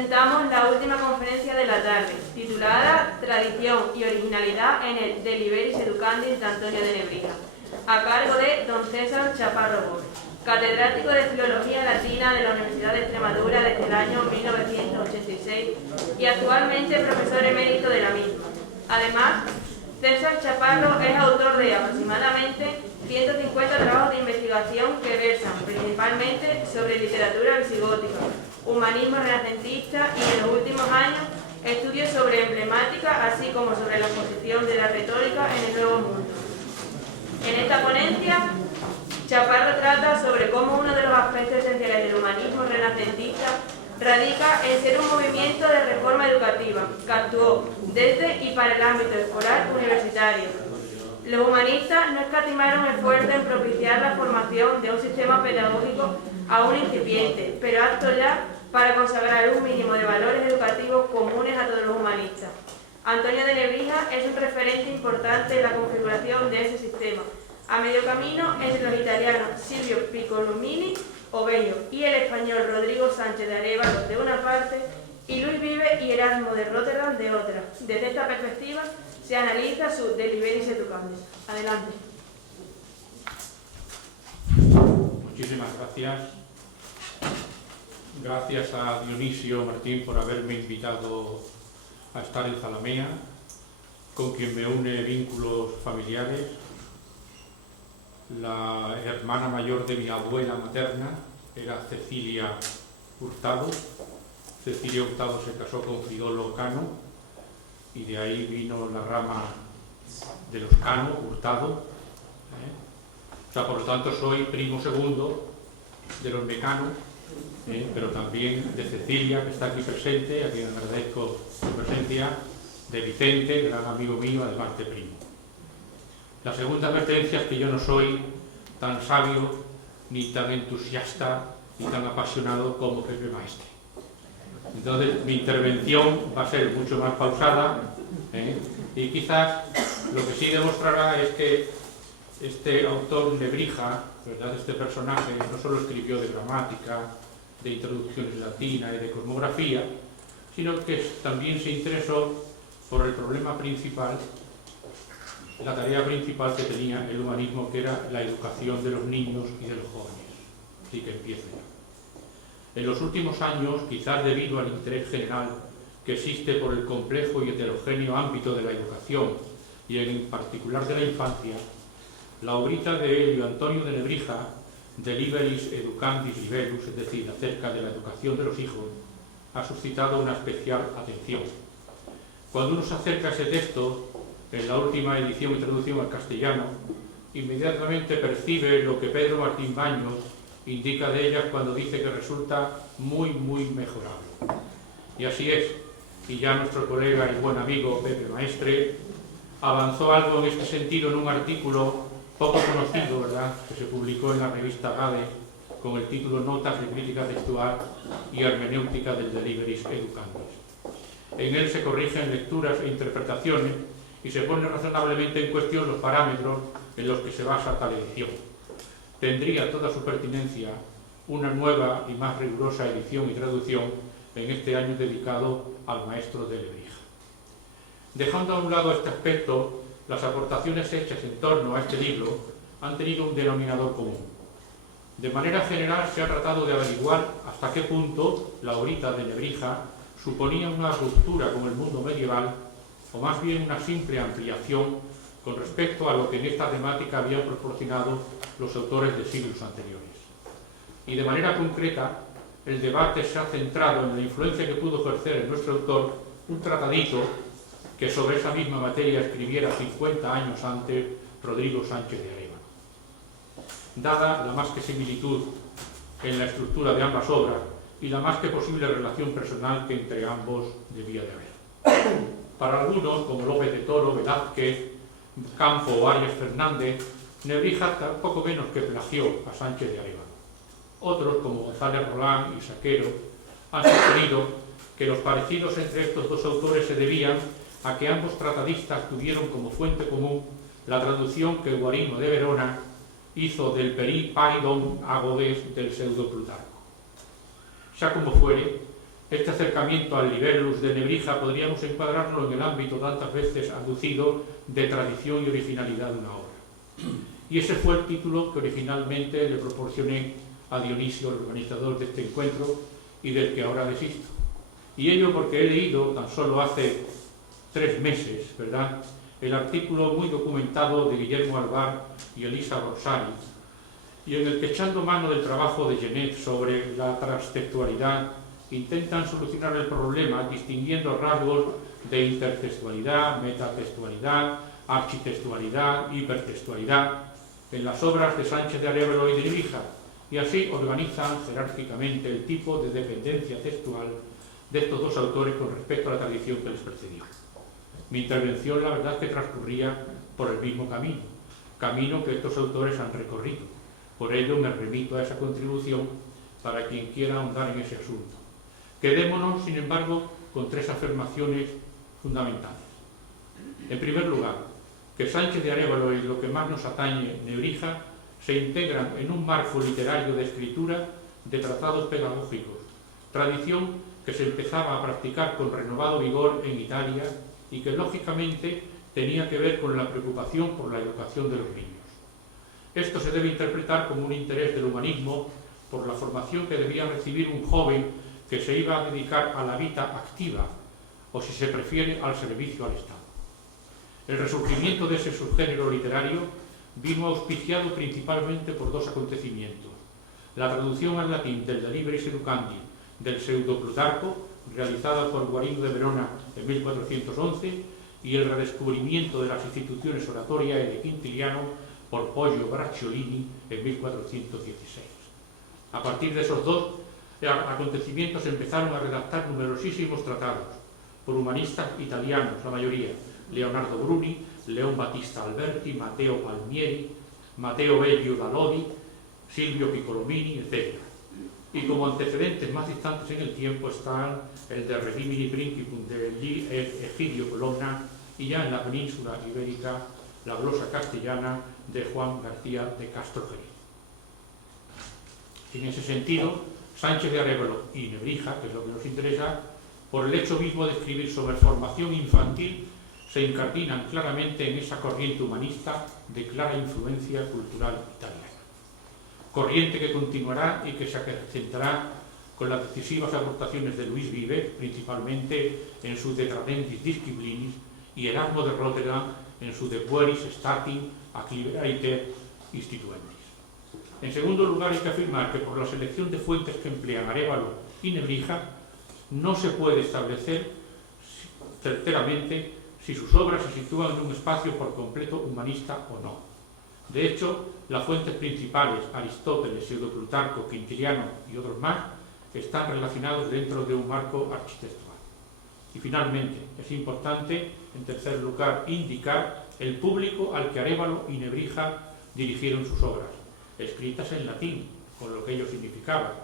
presentamos la última conferencia de la tarde, titulada Tradición y originalidad en el De Liberis Educandis de Antonio de Nebrija, a cargo de don César Chaparro Gómez, catedrático de Filología Latina de la Universidad de Extremadura desde el año 1986 y actualmente profesor emérito de la misma. Además, César Chaparro es autor de aproximadamente 150 trabajos de investigación que versan principalmente sobre literatura visigótica, humanismo renacentista y en los últimos años estudios sobre emblemática, así como sobre la posición de la retórica en el Nuevo Mundo. En esta ponencia, Chaparro trata sobre cómo uno de los aspectos esenciales del humanismo renacentista radica en ser un movimiento de reforma educativa que actuó desde y para el ámbito escolar universitario. Los humanistas no escatimaron esfuerzo en propiciar la formación de un sistema pedagógico aún incipiente, pero apto ya para consagrar un mínimo de valores educativos comunes a todos los humanistas. Antonio de Nebrija es un referente importante en la configuración de ese sistema, a medio camino entre los italianos Silvio Piccolomini o Bello y el español Rodrigo Sánchez de Arévalo de una parte y Luis Vives y Erasmo de Rotterdam de otra. Desde esta perspectiva se analiza su De Liberis Educandis. Adelante. Muchísimas gracias. Gracias a Dionisio Martín por haberme invitado a estar en Zalamea, con quien me une vínculos familiares. La hermana mayor de mi abuela materna era Cecilia Hurtado. Cecilia Hurtado se casó con Fridolio Cano y de ahí vino la rama de los Cano, Hurtado. O sea, por lo tanto soy primo segundo de los Mecano, pero también de Cecilia, que está aquí presente, a quien agradezco su presencia, de Vicente, gran amigo mío, además de primo. La segunda advertencia es que yo no soy tan sabio, ni tan entusiasta, ni tan apasionado como Pepe Maestre. Entonces, mi intervención va a ser mucho más pausada, y quizás lo que sí demostrará es que este autor Nebrija, ¿verdad?, este personaje, no solo escribió de gramática, de introducciones latinas y de cosmografía, sino que también se interesó por el problema principal, la tarea principal que tenía el humanismo, que era la educación de los niños y de los jóvenes. Así que empiezo ya. En los últimos años, quizás debido al interés general que existe por el complejo y heterogéneo ámbito de la educación y en particular de la infancia, la obrita de Elio Antonio de Nebrija, De Liberis Educandis Libellus, es decir, acerca de la educación de los hijos, ha suscitado una especial atención. Cuando uno se acerca a ese texto, en la última edición y traducción al castellano, inmediatamente percibe lo que Pedro Martín Baños indica de ellas cuando dice que resulta muy, muy mejorable. Y así es, y ya nuestro colega y buen amigo Pepe Maestre avanzó algo en este sentido en un artículo poco conocido, ¿verdad?, que se publicó en la revista Gade con el título Notas de crítica textual y hermenéutica del De Liberis Educandis. En él se corrigen lecturas e interpretaciones y se pone razonablemente en cuestión los parámetros en los que se basa tal edición. Tendría toda su pertinencia una nueva y más rigurosa edición y traducción en este año dedicado al maestro de Nebrija. Dejando a un lado este aspecto, las aportaciones hechas en torno a este libro han tenido un denominador común. De manera general se ha tratado de averiguar hasta qué punto la obrita de Nebrija suponía una ruptura con el mundo medieval o más bien una simple ampliación con respecto a lo que en esta temática habían proporcionado los autores de siglos anteriores. Y de manera concreta, el debate se ha centrado en la influencia que pudo ejercer en nuestro autor un tratadito que sobre esa misma materia escribiera 50 años antes Rodrigo Sánchez de Arévalo. Dada la más que similitud en la estructura de ambas obras y la más que posible relación personal que entre ambos debía de haber. Para algunos, como López de Toro, Velázquez, Campo o Arias Fernández, Nebrija poco menos que plagió a Sánchez de Arévalo. Otros, como González Rolán y Saquero, han sugerido que los parecidos entre estos dos autores se debían a que ambos tratadistas tuvieron como fuente común la traducción que Guarino de Verona hizo del Peri Paidon Agodes del pseudo Plutarco. Sea como fuere, Este acercamiento al Libellus de Nebrija podríamos encuadrarlo en el ámbito tantas veces aducido de tradición y originalidad de una obra. Y ese fue el título que originalmente le proporcioné a Dionisio, el organizador de este encuentro, y del que ahora desisto. Y ello porque he leído, tan solo hace 3 meses, ¿verdad?, el artículo muy documentado de Guillermo Alvar y Elisa Borsari, y en el que, echando mano del trabajo de Genet sobre la transtextualidad, intentan solucionar el problema distinguiendo rasgos de intertextualidad, metatextualidad, architextualidad, hipertextualidad en las obras de Sánchez de Arévalo y de Nebrija, y así organizan jerárquicamente el tipo de dependencia textual de estos dos autores con respecto a la tradición que les precedió. Mi intervención, la verdad, es que transcurría por el mismo camino que estos autores han recorrido. Por ello me remito a esa contribución para quien quiera ahondar en ese asunto. Quedémonos, sin embargo, con 3 afirmaciones fundamentales. En primer lugar, que Sánchez de Arévalo y lo que más nos atañe, Nebrija, se integran en un marco literario de escritura de tratados pedagógicos, tradición que se empezaba a practicar con renovado vigor en Italia y que, lógicamente, tenía que ver con la preocupación por la educación de los niños. Esto se debe interpretar como un interés del humanismo por la formación que debía recibir un joven que se iba a dedicar a la vida activa, o si se prefiere, al servicio al Estado. El resurgimiento de ese subgénero literario vino auspiciado principalmente por 2 acontecimientos: la traducción al latín del De Liberis Educandi del Pseudo-Plutarco, realizada por Guarino de Verona en 1411, y el redescubrimiento de las instituciones oratoriae de Quintiliano por Poggio Bracciolini en 1416. A partir de esos 2 acontecimientos empezaron a redactar numerosísimos tratados por humanistas italianos, la mayoría: Leonardo Bruni, León Battista Alberti, Matteo Palmieri, Matteo Bellio da Lodi, Silvio Piccolomini, etc. Y como antecedentes más distantes en el tiempo están el de Redimini Principum de Egidio Colonna, y ya en la península ibérica la glosa castellana de Juan García de Castrogerí. En ese sentido, Sánchez de Arévalo y Nebrija, que es lo que nos interesa, por el hecho mismo de escribir sobre formación infantil, se incardinan claramente en esa corriente humanista de clara influencia cultural italiana. Corriente que continuará y que se acrecentará con las decisivas aportaciones de Luis Vives, principalmente en su De Tradentis Disciplinis, y Erasmo de Rotterdam en su De Pueris Statim ac Liberate Instituendis. En segundo lugar, hay que afirmar que por la selección de fuentes que emplean Arévalo y Nebrija no se puede establecer certeramente si sus obras se sitúan en un espacio por completo humanista o no. De hecho, las fuentes principales, Aristóteles, Pseudo-Plutarco, Quintiliano y otros más, están relacionados dentro de un marco architectural. Y finalmente, es importante, en tercer lugar, indicar el público al que Arévalo y Nebrija dirigieron sus obras, escritas en latín, con lo que ello significaba,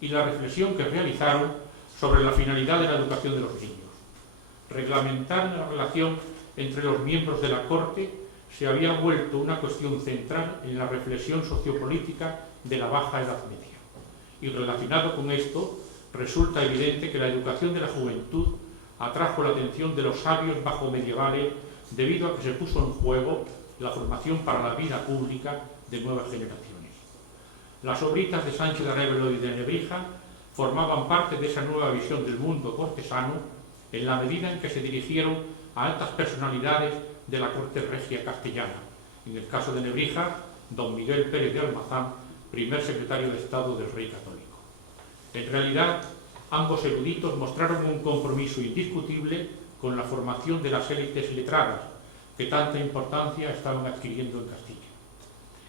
y la reflexión que realizaron sobre la finalidad de la educación de los niños. Reglamentar la relación entre los miembros de la corte se había vuelto una cuestión central en la reflexión sociopolítica de la Baja Edad Media. Y relacionado con esto, resulta evidente que la educación de la juventud atrajo la atención de los sabios bajomedievales debido a que se puso en juego la formación para la vida pública de nuevas generaciones. Las obritas de Sánchez de Arévalo y de Nebrija formaban parte de esa nueva visión del mundo cortesano en la medida en que se dirigieron a altas personalidades de la corte regia castellana. En el caso de Nebrija, don Miguel Pérez de Almazán, primer secretario de Estado del Rey Católico. En realidad, ambos eruditos mostraron un compromiso indiscutible con la formación de las élites letradas, que tanta importancia estaban adquiriendo en Castilla.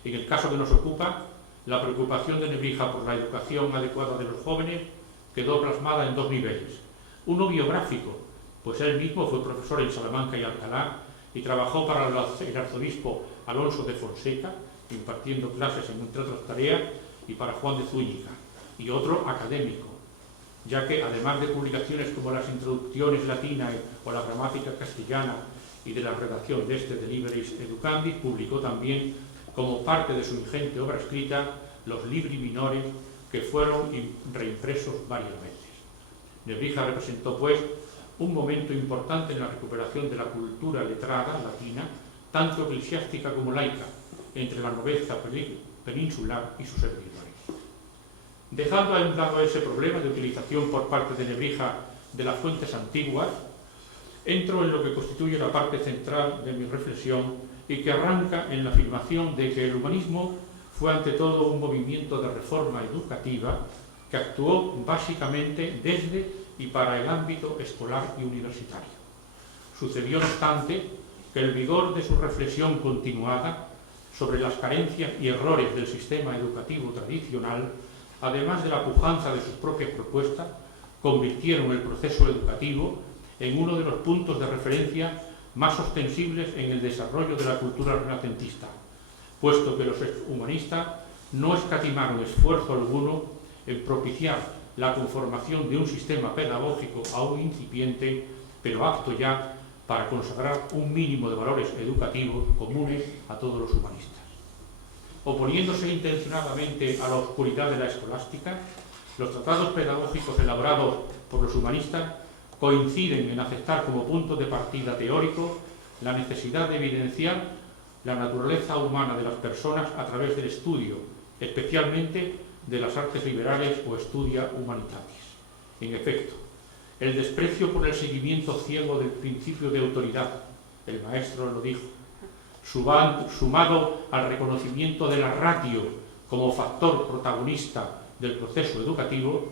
En el caso que nos ocupa, la preocupación de Nebrija por la educación adecuada de los jóvenes quedó plasmada en 2 niveles. Uno biográfico, pues él mismo fue profesor en Salamanca y Alcalá y trabajó para el arzobispo Alonso de Fonseca, impartiendo clases en, entre otras tareas, y para Juan de Zúñiga, y otro académico, ya que además de publicaciones como las Introducciones Latinas o la Gramática Castellana y de la redacción de este De Liberis Educandi, publicó también, como parte de su ingente obra escrita, los Libri Minores, que fueron reimpresos varias veces. Nebrija representó, pues, un momento importante en la recuperación de la cultura letrada latina, tanto eclesiástica como laica, entre la nobleza peninsular y sus servidores. Dejando a un lado ese problema de utilización por parte de Nebrija de las fuentes antiguas, entro en lo que constituye la parte central de mi reflexión y que arranca en la afirmación de que el humanismo fue ante todo un movimiento de reforma educativa que actuó básicamente desde y para el ámbito escolar y universitario. Sucedió, no obstante, que el vigor de su reflexión continuada sobre las carencias y errores del sistema educativo tradicional, además de la pujanza de sus propias propuestas, convirtieron el proceso educativo en uno de los puntos de referencia más ostensibles en el desarrollo de la cultura renacentista, puesto que los humanistas no escatimaron esfuerzo alguno en propiciar la conformación de un sistema pedagógico aún incipiente, pero apto ya para consagrar un mínimo de valores educativos comunes a todos los humanistas. Oponiéndose intencionadamente a la oscuridad de la escolástica, los tratados pedagógicos elaborados por los humanistas coinciden en aceptar como punto de partida teórico la necesidad de evidenciar la naturaleza humana de las personas a través del estudio, especialmente de las artes liberales o studia humanitatis. En efecto, el desprecio por el seguimiento ciego del principio de autoridad, el maestro lo dijo, sumado al reconocimiento de la ratio como factor protagonista del proceso educativo,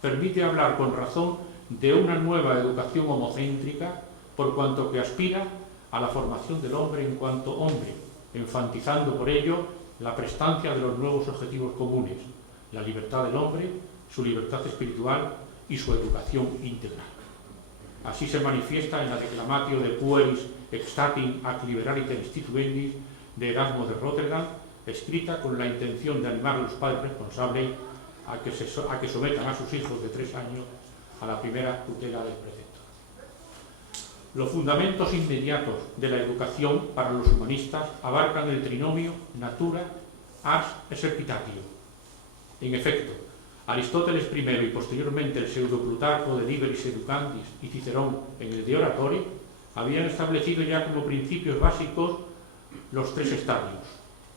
permite hablar con razón de una nueva educación homocéntrica por cuanto que aspira a la formación del hombre en cuanto hombre, enfatizando por ello la prestancia de los nuevos objetivos comunes, la libertad del hombre, su libertad espiritual y su educación integral. Así se manifiesta en la Declamatio de Pueris Extatim ac Liberaliter Instituendis de Erasmo de Rotterdam, escrita con la intención de animar a los padres responsables a que sometan a sus hijos de 3 años a la primera tutela del preceptor. Los fundamentos inmediatos de la educación para los humanistas abarcan el trinomio natura, ars exercitatio. En efecto, Aristóteles primero y posteriormente el pseudo-Plutarco de Liberis Educandis y Cicerón en el de Oratorio habían establecido ya como principios básicos los 3 estadios,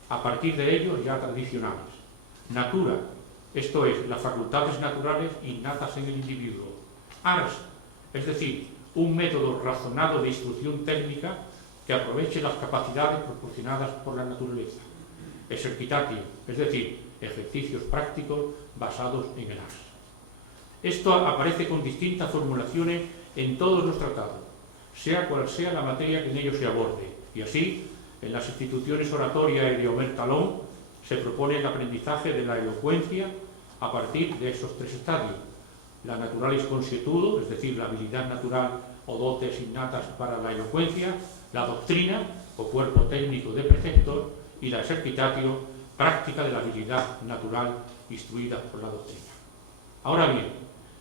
a partir de ellos ya tradicionales. Natura, esto es, las facultades naturales innatas en el individuo. Ars, es decir, un método razonado de instrucción técnica que aproveche las capacidades proporcionadas por la naturaleza. Exercitatio, es decir, ejercicios prácticos basados en el ars. Esto aparece con distintas formulaciones en todos los tratados, sea cual sea la materia que en ellos se aborde, y así, en las instituciones oratoria y de Omer Talón, se propone el aprendizaje de la elocuencia a partir de esos 3 estadios: la naturalis consietudo, es decir, la habilidad natural o dotes innatas para la elocuencia, la doctrina o cuerpo técnico de preceptor, y la exercitatio, práctica de la habilidad natural instruida por la doctrina. Ahora bien,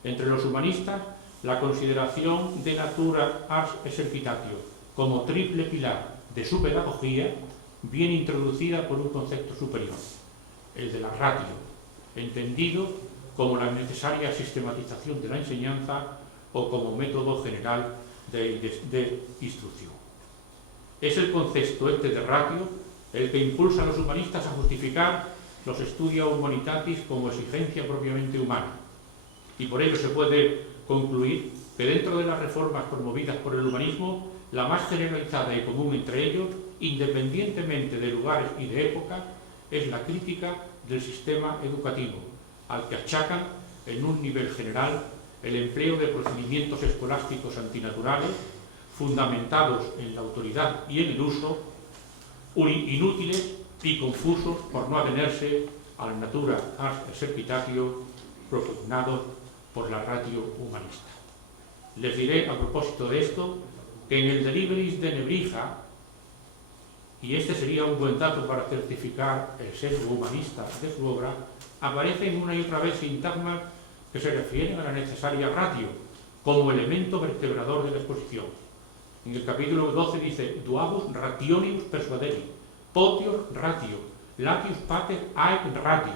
entre los humanistas, la consideración de natura ars exercitatio como triple pilar de su pedagogía viene introducida por un concepto superior, el de la ratio, entendido como la necesaria sistematización de la enseñanza o como método general de instrucción. Es el concepto este de ratio el que impulsa a los humanistas a justificar los studia humanitatis como exigencia propiamente humana. Y por ello se puede concluir que dentro de las reformas promovidas por el humanismo, la más generalizada y común entre ellos, independientemente de lugares y de época, es la crítica del sistema educativo, al que achacan, en un nivel general, el empleo de procedimientos escolásticos antinaturales, fundamentados en la autoridad y en el uso, inútiles y confusos por no atenerse a la natura ars exercitatio propugnados por la ratio humanista. Les diré a propósito de esto que en el De Liberis de Nebrija, y este sería un buen dato para certificar el sesgo humanista de su obra, aparecen una y otra vez sintagmas que se refieren a la necesaria ratio como elemento vertebrador de la exposición. En el capítulo 12 dice: Duabus rationius persuaderi, potior ratio, latius pater aec ratio.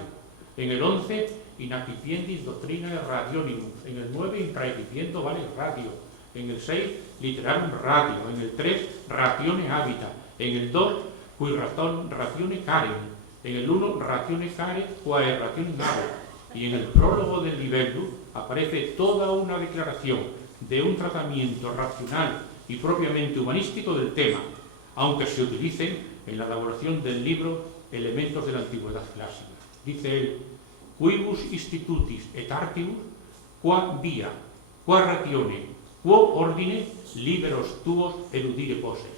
En el 11, in accipiendis doctrinae rationimus. En el 9, in praecipiendo vale ratio. En el 6, literarum ratio. En el 3, ratione habita. En el 2, cui ratione carem. En el 1, ratione care, quae ratione nave. Y en el prólogo del libellus aparece toda una declaración de un tratamiento racional y propiamente humanístico del tema, aunque se utilicen en la elaboración del libro elementos de la antigüedad clásica. Dice él: quibus institutis et artibus, qua via, qua ratione, quo ordine, liberos tuos eludire poses.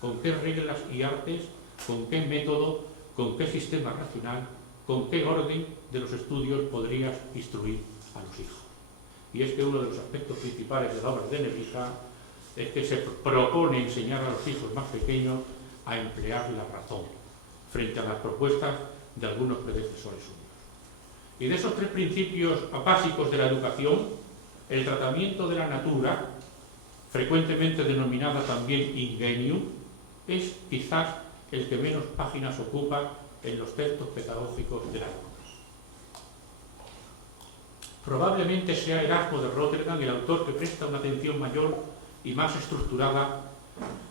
¿Con qué reglas y artes, con qué método, con qué sistema racional, con qué orden de los estudios podrías instruir a los hijos? Y es que uno de los aspectos principales de la obra de Nebrija es que se propone enseñar a los hijos más pequeños a emplear la razón frente a las propuestas de algunos predecesores suyos. Y de esos tres principios básicos de la educación, el tratamiento de la natura, frecuentemente denominada también ingenium, es quizás el que menos páginas ocupa en los textos pedagógicos de la época. Probablemente sea Erasmo de Róterdam el autor que presta una atención mayor y más estructurada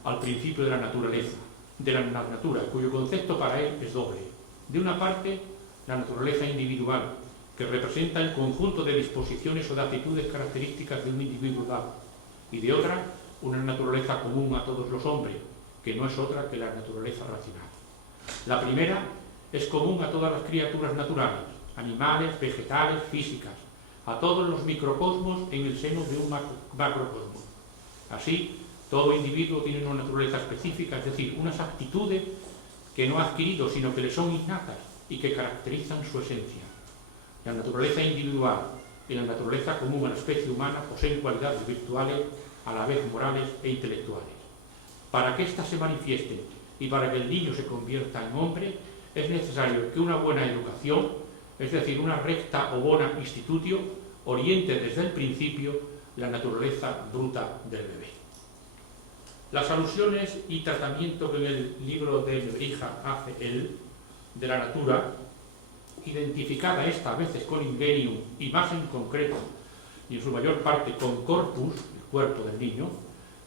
al principio de la naturaleza, de la natura, cuyo concepto para él es doble. De una parte, la naturaleza individual, que representa el conjunto de disposiciones o de actitudes características de un individuo dado, y de otra, una naturaleza común a todos los hombres, que no es otra que la naturaleza racional. La primera es común a todas las criaturas naturales, animales, vegetales, físicas, a todos los microcosmos en el seno de un macrocosmos. Así, todo individuo tiene una naturaleza específica, es decir, unas actitudes que no ha adquirido, sino que le son innatas y que caracterizan su esencia. La naturaleza individual y la naturaleza común a la especie humana poseen cualidades virtuales, a la vez morales e intelectuales. Para que éstas se manifiesten y para que el niño se convierta en hombre, es necesario que una buena educación, es decir, una recta o bona institutio, oriente desde el principio la naturaleza bruta del bebé. Las alusiones y tratamiento que en el libro de Nebrija hace él de la natura, identificada esta a veces con ingenium y más en concreto, y en su mayor parte con corpus, el cuerpo del niño,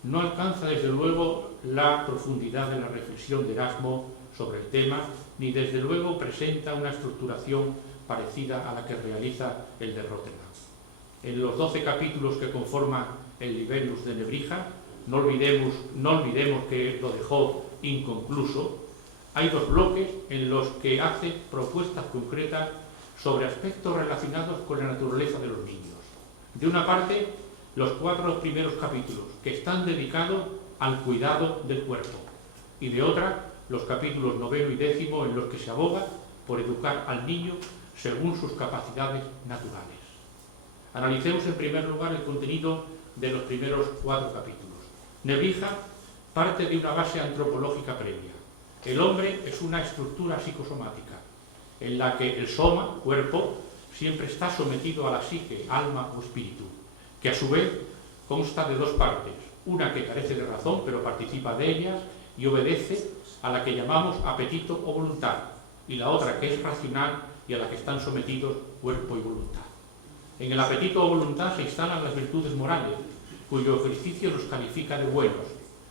no alcanza desde luego la profundidad de la reflexión de Erasmo sobre el tema, ni desde luego presenta una estructuración parecida a la que realiza el de Róterdam. En los 12 capítulos que conforman el Libellus de Nebrija, no olvidemos que lo dejó inconcluso, hay dos bloques en los que hace propuestas concretas sobre aspectos relacionados con la naturaleza de los niños. De una parte, los 4 primeros capítulos, que están dedicados al cuidado del cuerpo, y de otra, los capítulos 9 y 10, en los que se aboga por educar al niño según sus capacidades naturales. Analicemos en primer lugar el contenido de los primeros 4 capítulos. Nebrija parte de una base antropológica previa. El hombre es una estructura psicosomática, en la que el soma, cuerpo, siempre está sometido a la psique, alma o espíritu, que a su vez consta de 2 partes, una que carece de razón pero participa de ellas y obedece a la que llamamos apetito o voluntad, y la otra que es racional y a la que están sometidos cuerpo y voluntad. En el apetito o voluntad se instalan las virtudes morales, cuyo ejercicio los califica de buenos.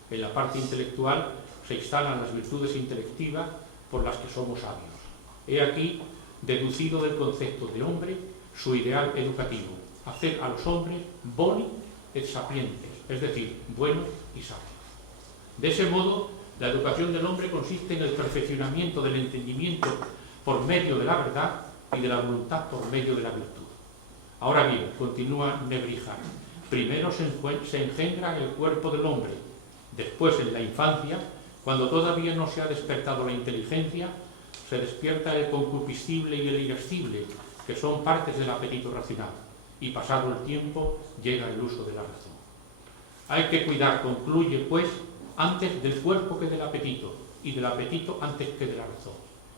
En la parte intelectual se instalan las virtudes intelectivas por las que somos sabios. He aquí, deducido del concepto de hombre, su ideal educativo: hacer a los hombres boni et sapientes, es decir, buenos y sabios. De ese modo, la educación del hombre consiste en el perfeccionamiento del entendimiento por medio de la verdad y de la voluntad por medio de la virtud. Ahora bien, continúa Nebrija, primero se engendra el cuerpo del hombre, después en la infancia, cuando todavía no se ha despertado la inteligencia, se despierta el concupiscible y el irascible, que son partes del apetito racional, y pasado el tiempo llega el uso de la razón. Hay que cuidar, concluye pues, antes del cuerpo que del apetito, y del apetito antes que de la razón.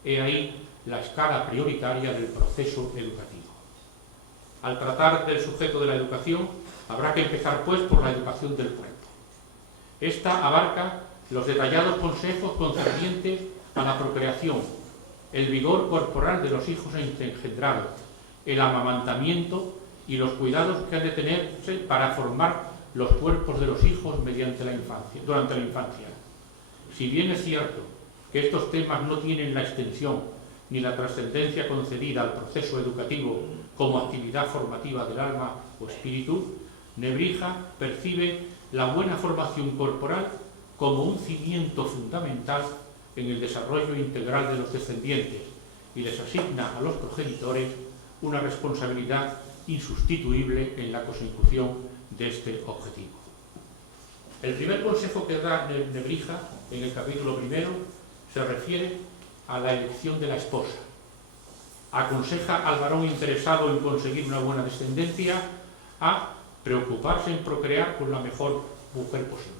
He ahí la escala prioritaria del proceso educativo. Al tratar del sujeto de la educación, habrá que empezar pues por la educación del cuerpo. Esta abarca los detallados consejos concernientes a la procreación, el vigor corporal de los hijos engendrados, el amamantamiento y los cuidados que han de tenerse para formar los cuerpos de los hijos durante la infancia. Si bien es cierto que estos temas no tienen la extensión ni la trascendencia concedida al proceso educativo como actividad formativa del alma o espíritu, Nebrija percibe la buena formación corporal como un cimiento fundamental en el desarrollo integral de los descendientes y les asigna a los progenitores una responsabilidad insustituible en la consecución de este objetivo. El primer consejo que da Nebrija en el capítulo primero se refiere a la elección de la esposa. Aconseja al varón interesado en conseguir una buena descendencia a preocuparse en procrear con la mejor mujer posible.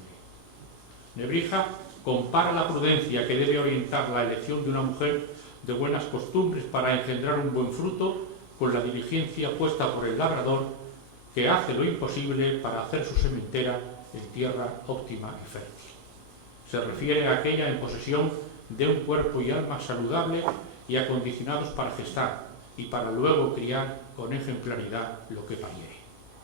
Nebrija compara la prudencia que debe orientar la elección de una mujer de buenas costumbres para engendrar un buen fruto con la diligencia puesta por el labrador que hace lo imposible para hacer su sementera en tierra óptima y fértil. Se refiere a aquella en posesión de un cuerpo y alma saludable y acondicionados para gestar y para luego criar con ejemplaridad lo que pariere.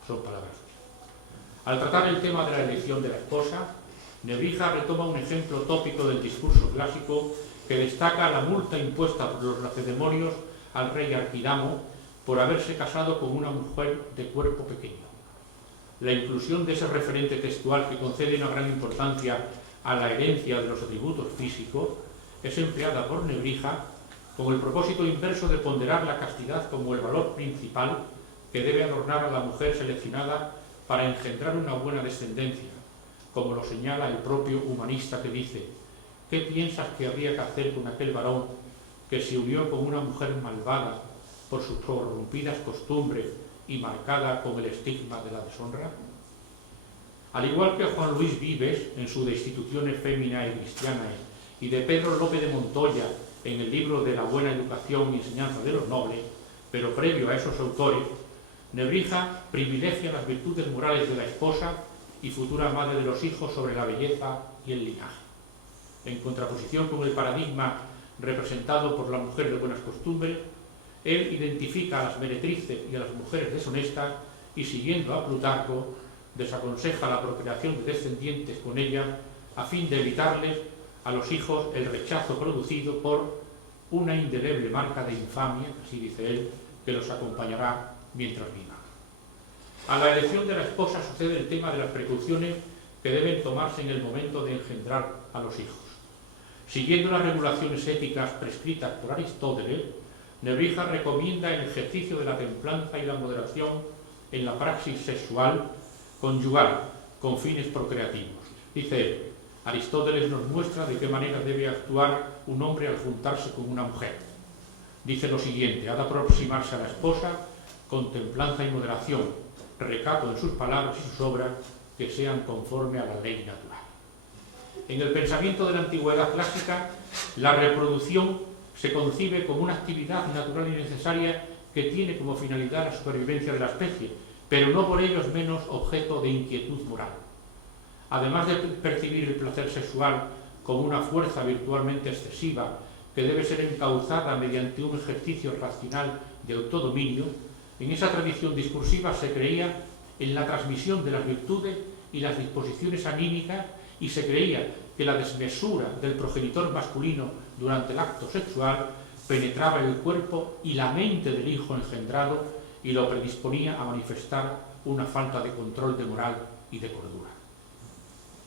Son palabras suyas. Al tratar el tema de la elección de la esposa, Nebrija retoma un ejemplo tópico del discurso clásico que destaca la multa impuesta por los lacedemonios al rey Arquidamo por haberse casado con una mujer de cuerpo pequeño. La inclusión de ese referente textual que concede una gran importancia a la herencia de los atributos físicos es empleada por Nebrija con el propósito inverso de ponderar la castidad como el valor principal que debe adornar a la mujer seleccionada para engendrar una buena descendencia, como lo señala el propio humanista que dice: ¿qué piensas que habría que hacer con aquel varón que se unió con una mujer malvada por sus corrompidas costumbres y marcada con el estigma de la deshonra? Al igual que Juan Luis Vives en su De Institutiones Feminae y Cristianae y de Pedro López de Montoya en el libro de la buena educación y enseñanza de los nobles, pero previo a esos autores, Nebrija privilegia las virtudes morales de la esposa y futura madre de los hijos sobre la belleza y el linaje. En contraposición con el paradigma representado por la mujer de buenas costumbres, él identifica a las meretrices y a las mujeres deshonestas y, siguiendo a Plutarco, desaconseja la procreación de descendientes con ellas a fin de evitarles a los hijos el rechazo producido por una indeleble marca de infamia, así dice él, que los acompañará mientras vivan. A la elección de la esposa sucede el tema de las precauciones que deben tomarse en el momento de engendrar a los hijos. Siguiendo las regulaciones éticas prescritas por Aristóteles, Nebrija recomienda el ejercicio de la templanza y la moderación en la praxis sexual conyugal con fines procreativos. Dice él: Aristóteles nos muestra de qué manera debe actuar un hombre al juntarse con una mujer. Dice lo siguiente: ha de aproximarse a la esposa con templanza y moderación, recato en sus palabras y sus obras que sean conforme a la ley natural. En el pensamiento de la antigüedad clásica, la reproducción se concibe como una actividad natural y necesaria que tiene como finalidad la supervivencia de la especie, pero no por ello es menos objeto de inquietud moral. Además de percibir el placer sexual como una fuerza virtualmente excesiva que debe ser encauzada mediante un ejercicio racional de autodominio, en esa tradición discursiva se creía en la transmisión de las virtudes y las disposiciones anímicas y se creía que la desmesura del progenitor masculino durante el acto sexual penetraba el cuerpo y la mente del hijo engendrado y lo predisponía a manifestar una falta de control de moral y de cordura.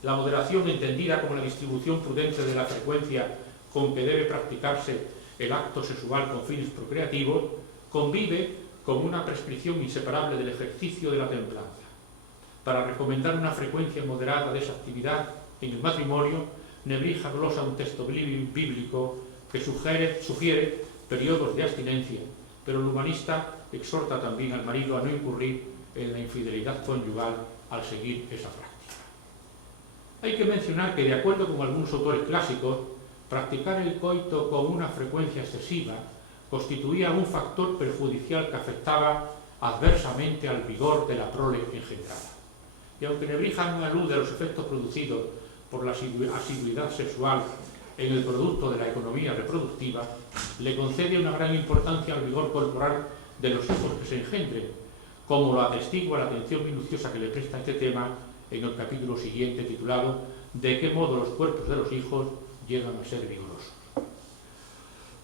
La moderación, entendida como la distribución prudente de la frecuencia con que debe practicarse el acto sexual con fines procreativos, convive con una prescripción inseparable del ejercicio de la templanza. Para recomendar una frecuencia moderada de esa actividad en el matrimonio, Nebrija glosa un texto bíblico que sugiere periodos de abstinencia, pero el humanista exhorta también al marido a no incurrir en la infidelidad conyugal al seguir esa práctica. Hay que mencionar que, de acuerdo con algunos autores clásicos, practicar el coito con una frecuencia excesiva constituía un factor perjudicial que afectaba adversamente al vigor de la prole engendrada. Y aunque Nebrija no alude a los efectos producidos por la asiduidad sexual en el producto de la economía reproductiva, le concede una gran importancia al vigor corporal de los hijos que se engendren, como lo atestigua la atención minuciosa que le presta este tema en el capítulo siguiente titulado «¿De qué modo los cuerpos de los hijos llegan a ser vigorosos?».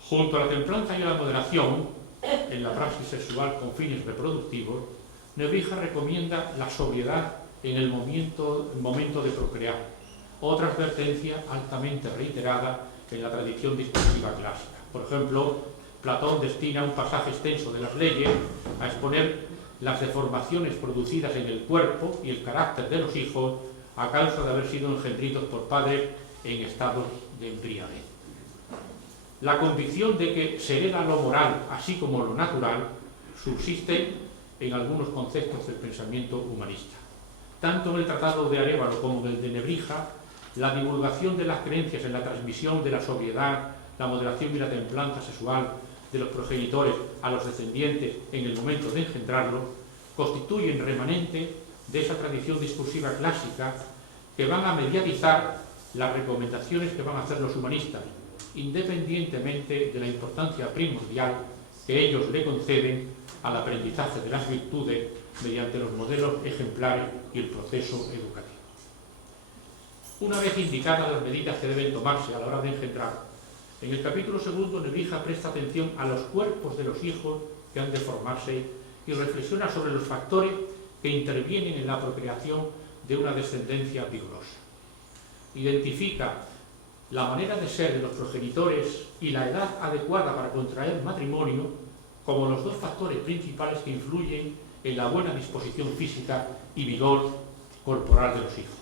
Junto a la templanza y a la moderación en la praxis sexual con fines reproductivos, Nebrija recomienda la sobriedad en el momento de procrear, otra advertencia altamente reiterada en la tradición discursiva clásica. Por ejemplo, Platón destina un pasaje extenso de las leyes a exponer las deformaciones producidas en el cuerpo y el carácter de los hijos a causa de haber sido engendridos por padres en estados de embriaguez. La convicción de que se hereda lo moral así como lo natural subsiste en algunos conceptos del pensamiento humanista. Tanto en el Tratado de Arévalo como en el de Nebrija, la divulgación de las creencias en la transmisión de la sobriedad, la moderación y la templanza sexual de los progenitores a los descendientes en el momento de engendrarlos constituyen remanente de esa tradición discursiva clásica que van a mediatizar las recomendaciones que van a hacer los humanistas, independientemente de la importancia primordial que ellos le conceden al aprendizaje de las virtudes mediante los modelos ejemplares y el proceso educativo. Una vez indicadas las medidas que deben tomarse a la hora de engendrar, en el capítulo segundo Nebrija presta atención a los cuerpos de los hijos que han de formarse y reflexiona sobre los factores que intervienen en la procreación de una descendencia vigorosa. Identifica la manera de ser de los progenitores y la edad adecuada para contraer matrimonio como los dos factores principales que influyen en la buena disposición física y vigor corporal de los hijos.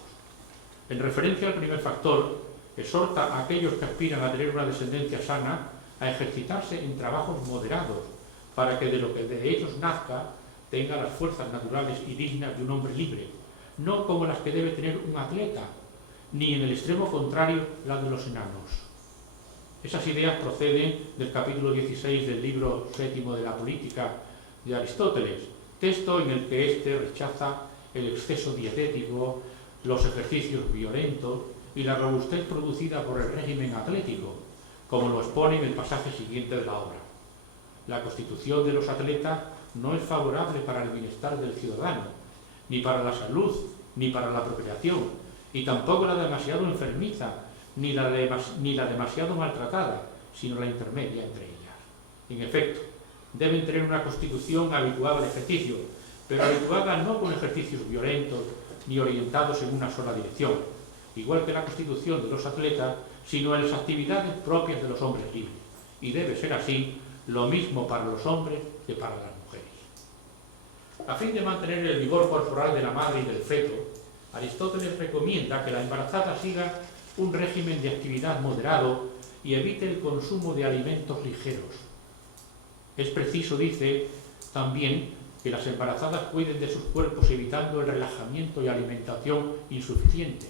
En referencia al primer factor, exhorta a aquellos que aspiran a tener una descendencia sana a ejercitarse en trabajos moderados para que de lo que de ellos nazca tenga las fuerzas naturales y dignas de un hombre libre, no como las que debe tener un atleta, ni en el extremo contrario la de los enanos. Esas ideas proceden del capítulo 16 del libro séptimo de la Política de Aristóteles, texto en el que éste rechaza el exceso dietético, los ejercicios violentos y la robustez producida por el régimen atlético, como lo expone en el pasaje siguiente de la obra. La constitución de los atletas no es favorable para el bienestar del ciudadano, ni para la salud, ni para la procreación, y tampoco la demasiado enfermiza, ni la demasiado maltratada, sino la intermedia entre ellas. En efecto, deben tener una constitución habituada al ejercicio, pero habituada no con ejercicios violentos ni orientados en una sola dirección, igual que la constitución de los atletas, sino en las actividades propias de los hombres libres. Y debe ser así lo mismo para los hombres que para las mujeres. A fin de mantener el vigor corporal de la madre y del feto, Aristóteles recomienda que la embarazada siga un régimen de actividad moderado y evite el consumo de alimentos ligeros. Es preciso, dice, también que las embarazadas cuiden de sus cuerpos evitando el relajamiento y alimentación insuficiente.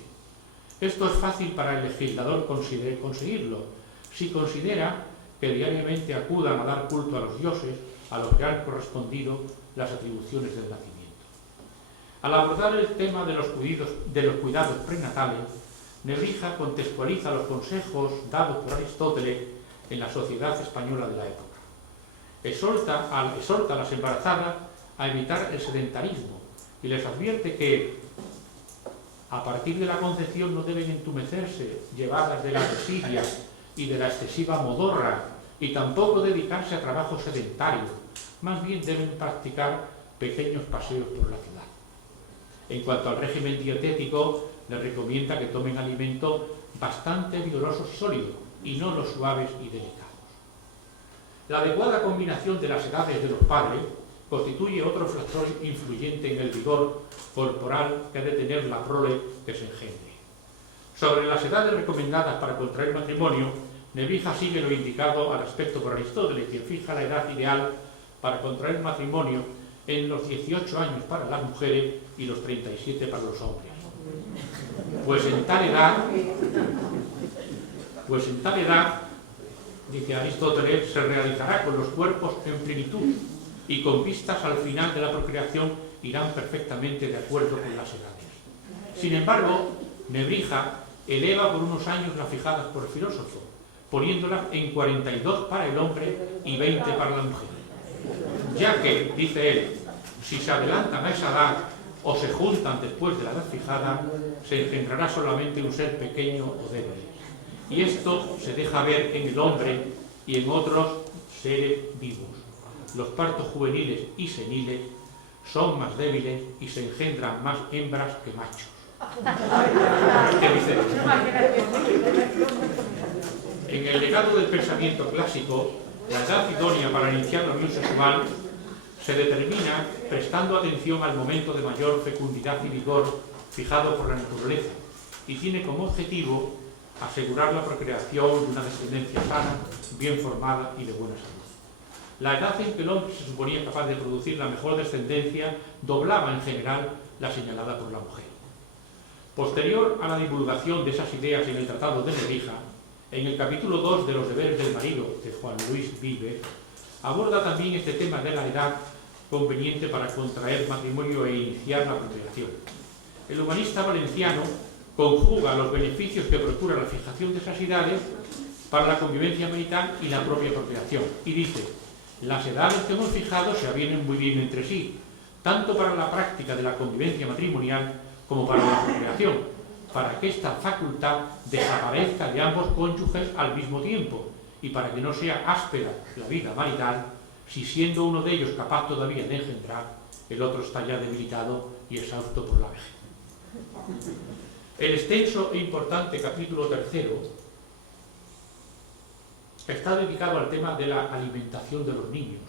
Esto es fácil para el legislador conseguirlo, si considera que diariamente acudan a dar culto a los dioses a los que han correspondido las atribuciones del nacimiento. Al abordar el tema de los cuidados prenatales, Nebrija contextualiza los consejos dados por Aristóteles en la sociedad española de la época. Exhorta a las embarazadas a evitar el sedentarismo y les advierte que a partir de la concepción no deben entumecerse llevadas de la desidia y de la excesiva modorra y tampoco dedicarse a trabajos sedentarios, más bien deben practicar pequeños paseos por la ciudad. En cuanto al régimen dietético, les recomienda que tomen alimentos bastante vigorosos y sólidos, y no los suaves y delicados. La adecuada combinación de las edades de los padres constituye otro factor influyente en el vigor corporal que ha de tener la prole que se engendre. Sobre las edades recomendadas para contraer matrimonio, Nebrija sigue lo indicado al respecto por Aristóteles, quien fija la edad ideal para contraer matrimonio en los 18 años para las mujeres y los 37 para los hombres. Pues en tal edad, dice Aristóteles, se realizará con los cuerpos en plenitud y con vistas al final de la procreación irán perfectamente de acuerdo con las edades. Sin embargo, Nebrija eleva por unos años las fijadas por el filósofo, poniéndolas en 42 para el hombre y 20 para la mujer. Ya que, dice él, si se adelantan a esa edad o se juntan después de la edad fijada, se engendrará solamente un ser pequeño o débil. Y esto se deja ver en el hombre y en otros seres vivos. Los partos juveniles y seniles son más débiles y se engendran más hembras que machos. ¿Qué dice? En el legado del pensamiento clásico, la edad idónea para iniciar la unión sexual se determina prestando atención al momento de mayor fecundidad y vigor fijado por la naturaleza y tiene como objetivo asegurar la procreación de una descendencia sana, bien formada y de buena salud. La edad en que el hombre se suponía capaz de producir la mejor descendencia doblaba en general la señalada por la mujer. Posterior a la divulgación de esas ideas en el Tratado de Nebrija, en el capítulo 2 de los deberes del marido de Juan Luis Vives, aborda también este tema de la edad conveniente para contraer matrimonio e iniciar la procreación. El humanista valenciano conjuga los beneficios que procura la fijación de esas edades para la convivencia marital y la propia procreación. Y dice, las edades que hemos fijado se avienen muy bien entre sí, tanto para la práctica de la convivencia matrimonial como para la procreación, para que esta facultad desaparezca de ambos cónyuges al mismo tiempo y para que no sea áspera la vida marital, si siendo uno de ellos capaz todavía de engendrar, el otro está ya debilitado y exhausto por la vejez. El extenso e importante capítulo 3 está dedicado al tema de la alimentación de los niños,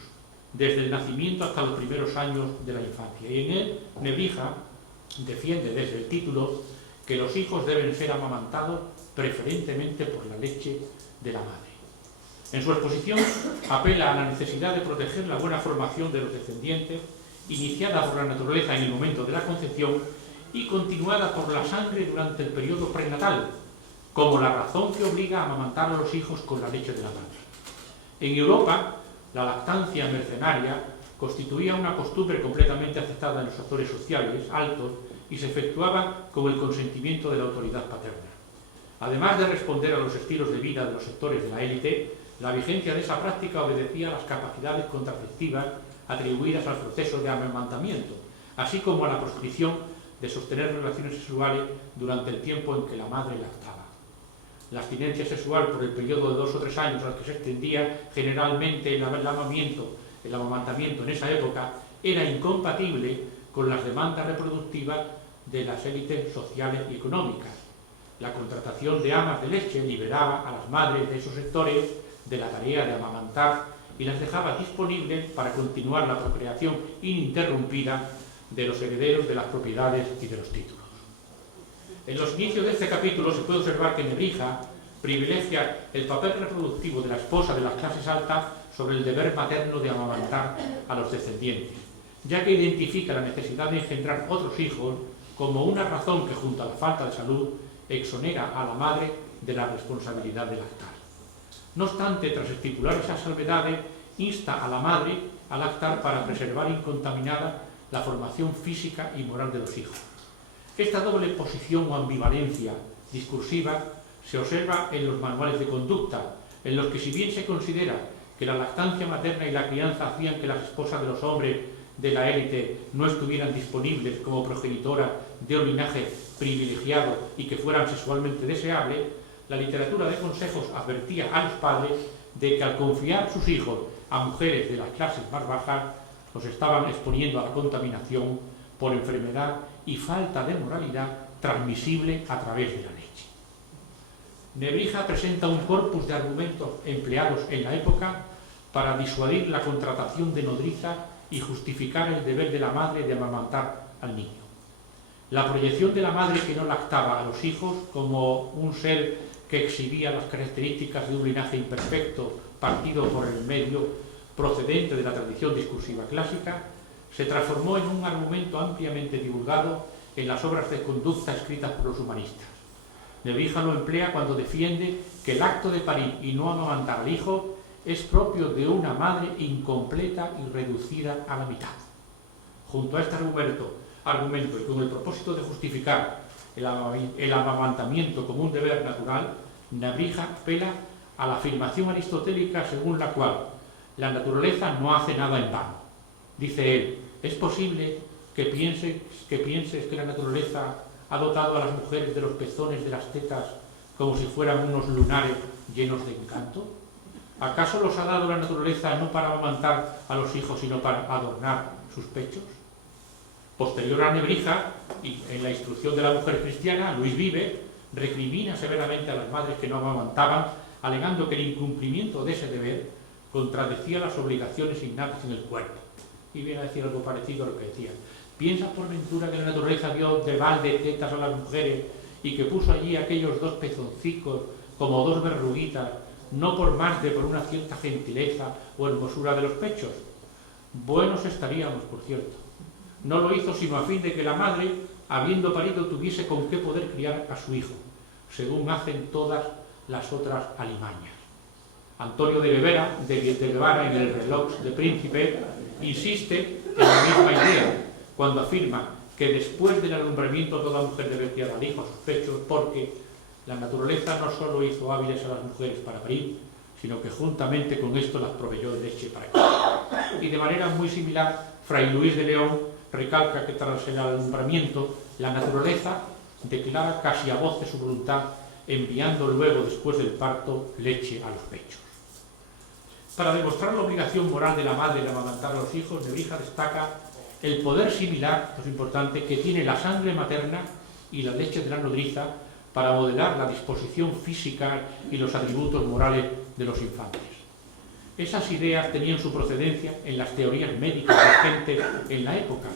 desde el nacimiento hasta los primeros años de la infancia. Y en él, Nebrija defiende desde el título que los hijos deben ser amamantados preferentemente por la leche de la madre. En su exposición apela a la necesidad de proteger la buena formación de los descendientes, iniciada por la naturaleza en el momento de la concepción y continuada por la sangre durante el periodo prenatal, como la razón que obliga a amamantar a los hijos con la leche de la madre. En Europa, la lactancia mercenaria constituía una costumbre completamente aceptada en los sectores sociales altos y se efectuaba con el consentimiento de la autoridad paterna. Además de responder a los estilos de vida de los sectores de la élite, la vigencia de esa práctica obedecía a las capacidades contraceptivas atribuidas al proceso de amamantamiento, así como a la proscripción de sostener relaciones sexuales durante el tiempo en que la madre lactaba. La abstinencia sexual por el periodo de 2 o 3 años al que se extendía generalmente el amamantamiento en esa época era incompatible con las demandas reproductivas de las élites sociales y económicas. La contratación de amas de leche liberaba a las madres de esos sectores de la tarea de amamantar y las dejaba disponibles para continuar la procreación ininterrumpida de los herederos de las propiedades y de los títulos. En los inicios de este capítulo se puede observar que Nebrija privilegia el papel reproductivo de la esposa de las clases altas sobre el deber materno de amamantar a los descendientes, ya que identifica la necesidad de engendrar otros hijos como una razón que, junto a la falta de salud, exonera a la madre de la responsabilidad de lactar. No obstante, tras estipular esas salvedades, insta a la madre a lactar para preservar incontaminada la formación física y moral de los hijos. Esta doble posición o ambivalencia discursiva se observa en los manuales de conducta, en los que, si bien se considera que la lactancia materna y la crianza hacían que las esposas de los hombres de la élite no estuvieran disponibles como progenitoras de un linaje privilegiado y que fueran sexualmente deseables, la literatura de consejos advertía a los padres de que al confiar sus hijos a mujeres de las clases más bajas, los estaban exponiendo a la contaminación por enfermedad y falta de moralidad transmisible a través de la leche. Nebrija presenta un corpus de argumentos empleados en la época para disuadir la contratación de nodriza y justificar el deber de la madre de amamantar al niño. La proyección de la madre que no lactaba a los hijos como un ser que exhibía las características de un linaje imperfecto partido por el medio procedente de la tradición discursiva clásica, se transformó en un argumento ampliamente divulgado en las obras de conducta escritas por los humanistas. Nebrija lo emplea cuando defiende que el acto de parir y no amamantar al hijo es propio de una madre incompleta y reducida a la mitad. Junto a este argumento y con el propósito de justificar el amamantamiento como un deber natural, Nebrija apela a la afirmación aristotélica según la cual la naturaleza no hace nada en vano. Dice él, ¿es posible que pienses que la naturaleza ha dotado a las mujeres de los pezones de las tetas como si fueran unos lunares llenos de encanto? ¿Acaso los ha dado la naturaleza no para amamantar a los hijos, sino para adornar sus pechos? Posterior a Nebrija, y en la instrucción de la mujer cristiana, Luis Vives recrimina severamente a las madres que no amamantaban, alegando que el incumplimiento de ese deber contradecía las obligaciones innatas en el cuerpo. Y viene a decir algo parecido a lo que decía. ¿Piensas por ventura que la naturaleza dio de balde tetas a las mujeres y que puso allí aquellos dos pezoncicos como dos verruguitas, no por más de por una cierta gentileza o hermosura de los pechos? Buenos estaríamos, por cierto. No lo hizo sino a fin de que la madre, habiendo parido, tuviese con qué poder criar a su hijo, según hacen todas las otras alimañas. Antonio de Guevara, en el Reloj de Príncipe, insiste en la misma idea, cuando afirma que después del alumbramiento toda mujer debe criar al hijo a sus pechos, porque la naturaleza no solo hizo hábiles a las mujeres para parir, sino que juntamente con esto las proveyó de leche para comer. Y de manera muy similar, Fray Luis de León recalca que tras el alumbramiento la naturaleza declara casi a voces su voluntad, enviando luego, después del parto, leche a los pechos. Para demostrar la obligación moral de la madre de amamantar a los hijos, Nebrija destaca el poder similar, esto es importante, que tiene la sangre materna y la leche de la nodriza para modelar la disposición física y los atributos morales de los infantes. Esas ideas tenían su procedencia en las teorías médicas vigentes en la época,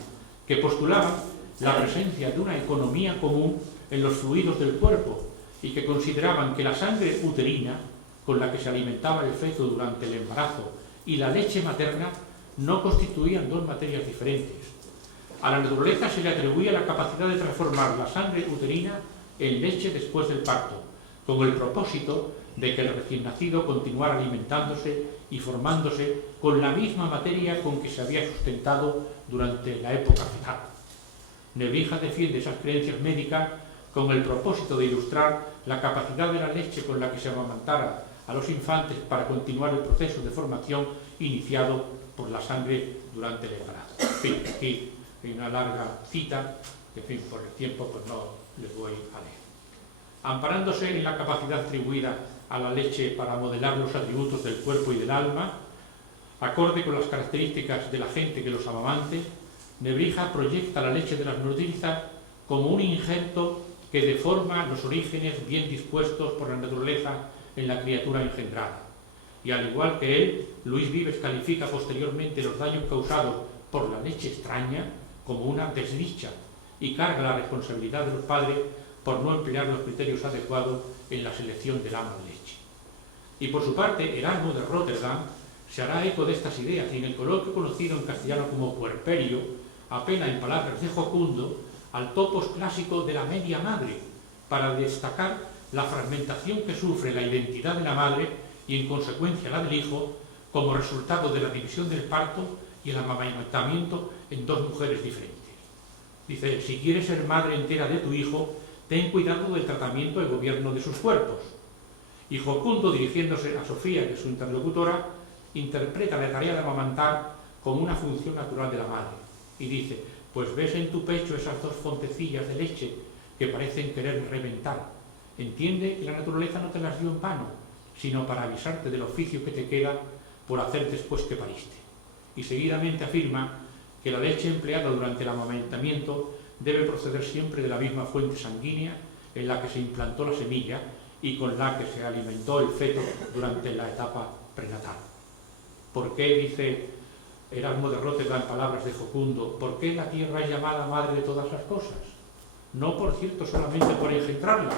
que postulaban la presencia de una economía común en los fluidos del cuerpo y que consideraban que la sangre uterina, con la que se alimentaba el feto durante el embarazo, y la leche materna no constituían dos materias diferentes. A la naturaleza se le atribuía la capacidad de transformar la sangre uterina en leche después del parto, con el propósito de que el recién nacido continuara alimentándose y formándose con la misma materia con que se había sustentado durante la época fetal. Nebrija defiende esas creencias médicas con el propósito de ilustrar la capacidad de la leche con la que se amamantara a los infantes para continuar el proceso de formación iniciado por la sangre durante el embarazo. En fin, aquí hay una larga cita, que en fin, por el tiempo pues no les voy a leer. Amparándose en la capacidad atribuida a la leche para modelar los atributos del cuerpo y del alma, acorde con las características de la gente que los amamante, Nebrija proyecta la leche de las nodrizas como un injerto que deforma los orígenes bien dispuestos por la naturaleza en la criatura engendrada. Y al igual que él, Luis Vives califica posteriormente los daños causados por la leche extraña como una desdicha y carga la responsabilidad de los padres por no emplear los criterios adecuados en la selección del ama de leche. Y por su parte, Erasmo de Rotterdam se hará eco de estas ideas y en el coloquio conocido en castellano como puerperio, apela en palabras de Jocundo al topos clásico de la media madre para destacar la fragmentación que sufre la identidad de la madre y en consecuencia la del hijo como resultado de la división del parto y el amamantamiento en dos mujeres diferentes. Dice, si quieres ser madre entera de tu hijo, ten cuidado del tratamiento y gobierno de sus cuerpos. Y Jocundo, dirigiéndose a Sofía, que es su interlocutora, interpreta la tarea de amamantar como una función natural de la madre. Y dice, pues ves en tu pecho esas dos fontecillas de leche que parecen querer reventar. Entiende que la naturaleza no te las dio en vano, sino para avisarte del oficio que te queda por hacer después que pariste. Y seguidamente afirma que la leche empleada durante el amamantamiento debe proceder siempre de la misma fuente sanguínea en la que se implantó la semilla y con la que se alimentó el feto durante la etapa prenatal. ¿Por qué, dice Erasmo de Rotterdam, palabras de Jocundo, por qué la tierra es llamada madre de todas las cosas? No, por cierto, solamente por engendrarlas,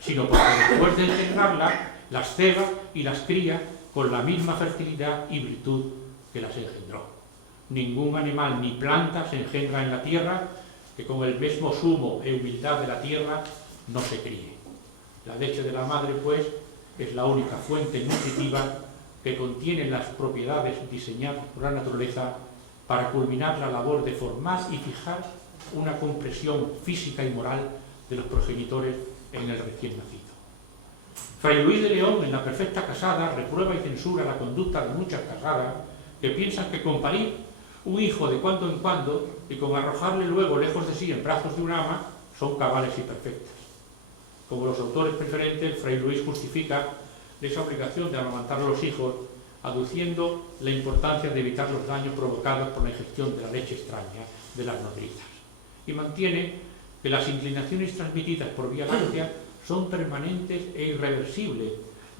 sino porque después de engendrarlas, las ceba y las cría con la misma fertilidad y virtud que las engendró. Ningún animal ni planta se engendra en la tierra que con el mismo sumo e humildad de la tierra no se críe. La leche de la madre, pues, es la única fuente nutritiva que contiene las propiedades diseñadas por la naturaleza para culminar la labor de formar y fijar una compresión física y moral de los progenitores en el recién nacido. Fray Luis de León, en La perfecta casada, reprueba y censura la conducta de muchas casadas que piensan que con parir un hijo de cuando en cuando y con arrojarle luego lejos de sí en brazos de un ama son cabales y perfectas. Como los autores preferentes, Fray Luis justifica esa obligación de amamantar a los hijos aduciendo la importancia de evitar los daños provocados por la ingestión de la leche extraña de las nodrizas, y mantiene que las inclinaciones transmitidas por vía láctea son permanentes e irreversibles,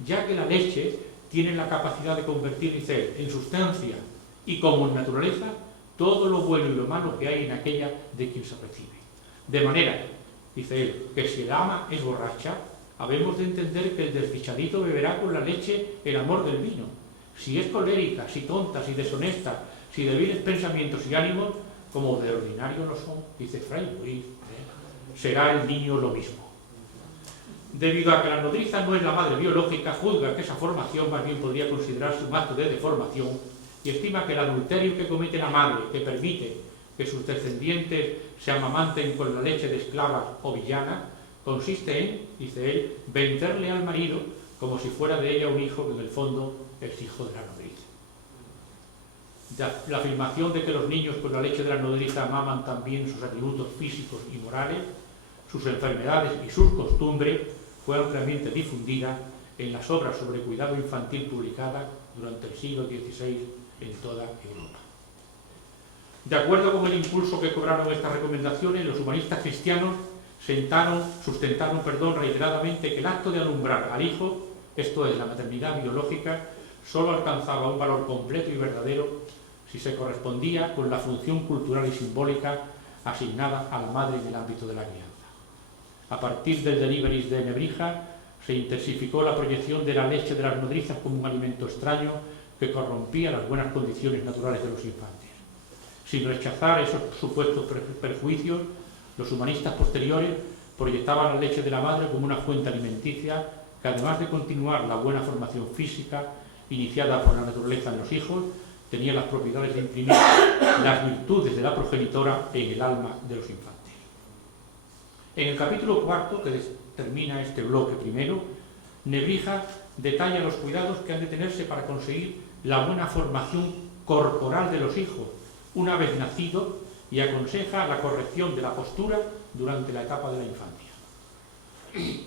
ya que la leche tiene la capacidad de convertir, dice él, en sustancia y como en naturaleza todo lo bueno y lo malo que hay en aquella de quien se recibe. De manera, dice él, que si el ama es borracha, habemos de entender que el desdichadito beberá con la leche el amor del vino. Si es colérica, si tonta, si deshonesta, si de viles pensamientos y ánimos, como de ordinario lo son, dice Fray Luis, será el niño lo mismo. Debido a que la nodriza no es la madre biológica, juzga que esa formación más bien podría considerarse un acto de deformación y estima que el adulterio que comete la madre, que permite que sus descendientes se amamanten con la leche de esclava o villana, consiste en, dice él, venderle al marido como si fuera de ella un hijo que en el fondo es hijo de la nodriza. La afirmación de que los niños con la leche de la nodriza maman también sus atributos físicos y morales, sus enfermedades y sus costumbres, fue ampliamente difundida en las obras sobre cuidado infantil publicadas durante el siglo XVI en toda Europa. De acuerdo con el impulso que cobraron estas recomendaciones, los humanistas cristianos sustentaron reiteradamente que el acto de alumbrar al hijo, esto es, la maternidad biológica, solo alcanzaba un valor completo y verdadero si se correspondía con la función cultural y simbólica asignada a la madre en el ámbito de la crianza. A partir del Deliberis de Nebrija se intensificó la proyección de la leche de las nodrizas como un alimento extraño que corrompía las buenas condiciones naturales de los infantes. Sin rechazar esos supuestos perjuicios, los humanistas posteriores proyectaban la leche de la madre como una fuente alimenticia que, además de continuar la buena formación física iniciada por la naturaleza en los hijos, tenía las propiedades de imprimir las virtudes de la progenitora en el alma de los infantes. En el capítulo cuarto, que termina este bloque primero, Nebrija detalla los cuidados que han de tenerse para conseguir la buena formación corporal de los hijos una vez nacidos y aconseja la corrección de la postura durante la etapa de la infancia.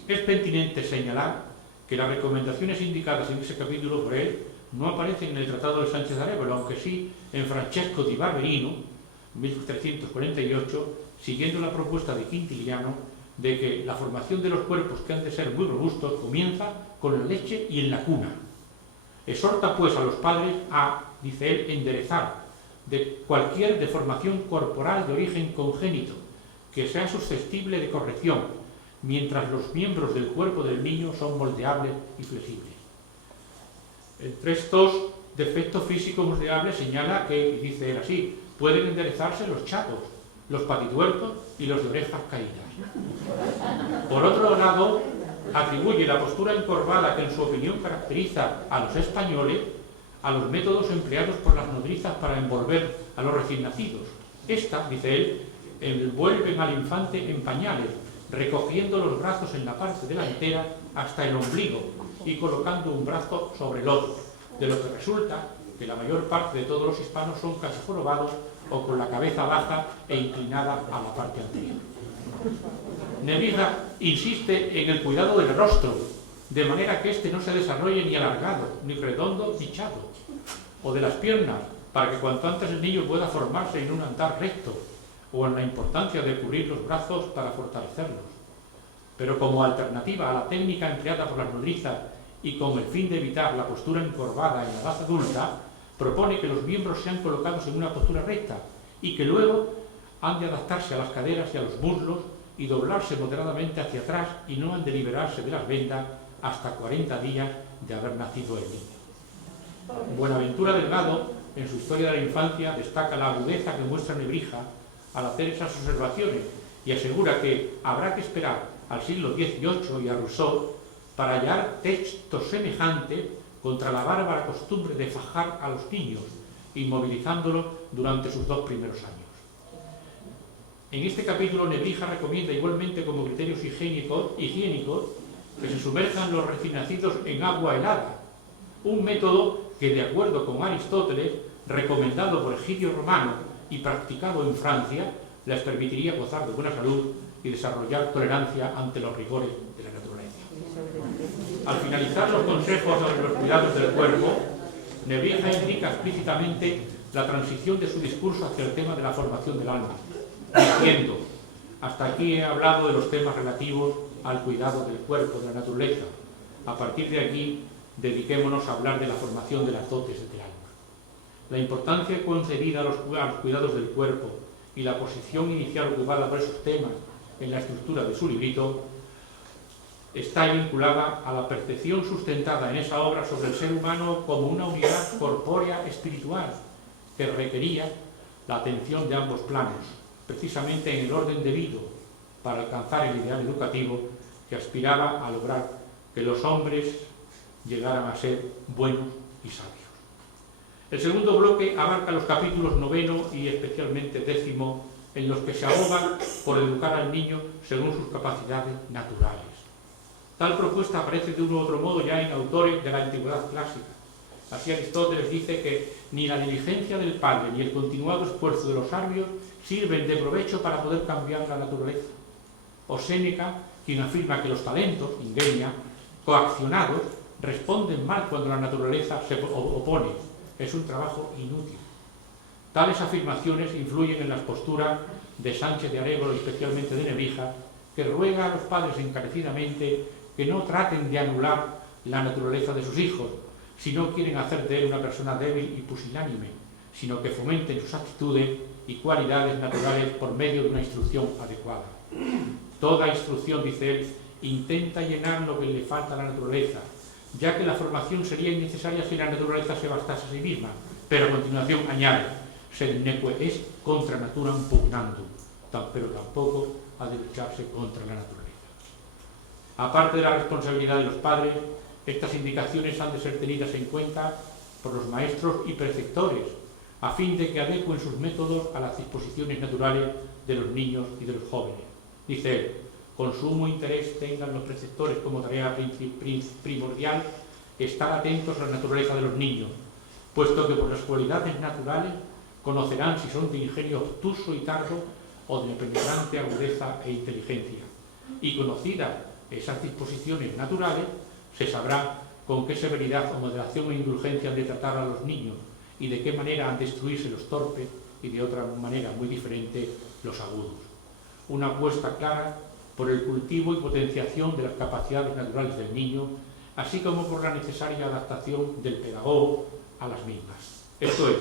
Es pertinente señalar que las recomendaciones indicadas en ese capítulo por él no aparecen en el Tratado de Sánchez Arévalo, aunque sí en Francesco di Barberino, 1348, siguiendo la propuesta de Quintiliano de que la formación de los cuerpos que han de ser muy robustos comienza con la leche y en la cuna. Exhorta pues a los padres a, dice él, enderezar de cualquier deformación corporal de origen congénito que sea susceptible de corrección, mientras los miembros del cuerpo del niño son moldeables y flexibles. Entre estos defectos físicos moldeables señala que, dice él así, pueden enderezarse los chatos, los patituertos y los de orejas caídas. Por otro lado, atribuye la postura encorvada que en su opinión caracteriza a los españoles a los métodos empleados por las nodrizas para envolver a los recién nacidos. Esta, dice él, envuelven al infante en pañales, recogiendo los brazos en la parte delantera hasta el ombligo y colocando un brazo sobre el otro, de lo que resulta que la mayor parte de todos los hispanos son casi jorobados o con la cabeza baja e inclinada a la parte anterior. Nebrija insiste en el cuidado del rostro, de manera que éste no se desarrolle ni alargado, ni redondo, ni chato, o de las piernas, para que cuanto antes el niño pueda formarse en un andar recto, o en la importancia de cubrir los brazos para fortalecerlos. Pero como alternativa a la técnica empleada por las nodrizas y con el fin de evitar la postura encorvada en la edad adulta, propone que los miembros sean colocados en una postura recta y que luego han de adaptarse a las caderas y a los muslos y doblarse moderadamente hacia atrás y no han de liberarse de las vendas hasta 40 días de haber nacido el niño. Buenaventura Delgado, en su Historia de la Infancia, destaca la agudeza que muestra Nebrija al hacer esas observaciones y asegura que habrá que esperar al siglo XVIII y a Rousseau para hallar textos semejantes contra la bárbara costumbre de fajar a los niños, inmovilizándolos durante sus 2 primeros años. En este capítulo Nebrija recomienda igualmente como criterios higiénicos que se sumerjan los recién nacidos en agua helada, un método que, de acuerdo con Aristóteles, recomendado por Egidio Romano y practicado en Francia, les permitiría gozar de buena salud y desarrollar tolerancia ante los rigores de la naturaleza. Al finalizar los consejos sobre los cuidados del cuerpo, Nebrija indica explícitamente la transición de su discurso hacia el tema de la formación del alma, diciendo: hasta aquí he hablado de los temas relativos al cuidado del cuerpo, de la naturaleza. A partir de aquí, dediquémonos a hablar de la formación de las dotes del alma. La importancia concedida a los cuidados del cuerpo y la posición inicial ocupada por esos temas en la estructura de su librito está vinculada a la percepción sustentada en esa obra sobre el ser humano como una unidad corpórea espiritual que requería la atención de ambos planos, precisamente en el orden debido, para alcanzar el ideal educativo que aspiraba a lograr que los hombres llegaran a ser buenos y sabios. El segundo bloque abarca los capítulos 9 y especialmente 10, en los que se abogan por educar al niño según sus capacidades naturales. Tal propuesta aparece de un u otro modo ya en autores de la antigüedad clásica. Así Aristóteles dice que ni la diligencia del padre ni el continuado esfuerzo de los sabios sirven de provecho para poder cambiar la naturaleza. O Séneca, quien afirma que los talentos, ingenia, coaccionados, responden mal cuando la naturaleza se opone. Es un trabajo inútil. Tales afirmaciones influyen en las posturas de Sánchez de Arévalo y especialmente de Nebrija, que ruega a los padres encarecidamente que no traten de anular la naturaleza de sus hijos, si no quieren hacer de él una persona débil y pusilánime, sino que fomenten sus actitudes y cualidades naturales por medio de una instrucción adecuada. Toda instrucción, dice él, intenta llenar lo que le falta a la naturaleza, ya que la formación sería innecesaria si la naturaleza se bastase a sí misma, pero a continuación añade: sed neque est contra naturam pugnandum, pero tampoco ha de lucharse contra la naturaleza. Aparte de la responsabilidad de los padres, estas indicaciones han de ser tenidas en cuenta por los maestros y preceptores, a fin de que adecuen sus métodos a las disposiciones naturales de los niños y de los jóvenes. Dice él: con sumo interés tengan los preceptores como tarea primordial estar atentos a la naturaleza de los niños, puesto que por las cualidades naturales conocerán si son de ingenio obtuso y tardo o de penetrante agudeza e inteligencia. Y conocidas esas disposiciones naturales, se sabrá con qué severidad o moderación o indulgencia han de tratar a los niños y de qué manera han de instruirse los torpes y de otra manera muy diferente los agudos. Una apuesta clara por el cultivo y potenciación de las capacidades naturales del niño, así como por la necesaria adaptación del pedagogo a las mismas. Esto es,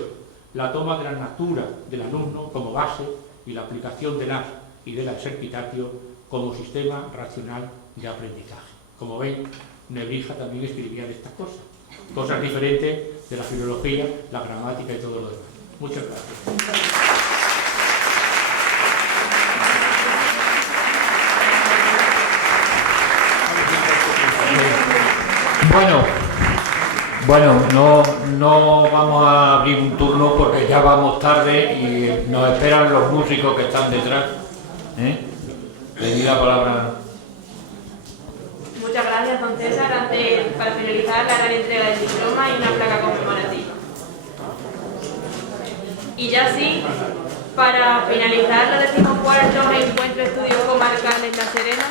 la toma de la natura del alumno como base y la aplicación del as y del exercitatio como sistema racional de aprendizaje. Como ven, Nebrija también escribía de estas cosas diferentes de la filología, la gramática y todo lo demás. Muchas gracias. Bueno, no vamos a abrir un turno porque ya vamos tarde y nos esperan los músicos que están detrás. Le di la palabra. Muchas gracias, don César. Para finalizar, la gran entrega del diploma y una placa conmemorativa. Y ya sí, para finalizar, la 14º Encuentro de Estudios Comarcales La Serena.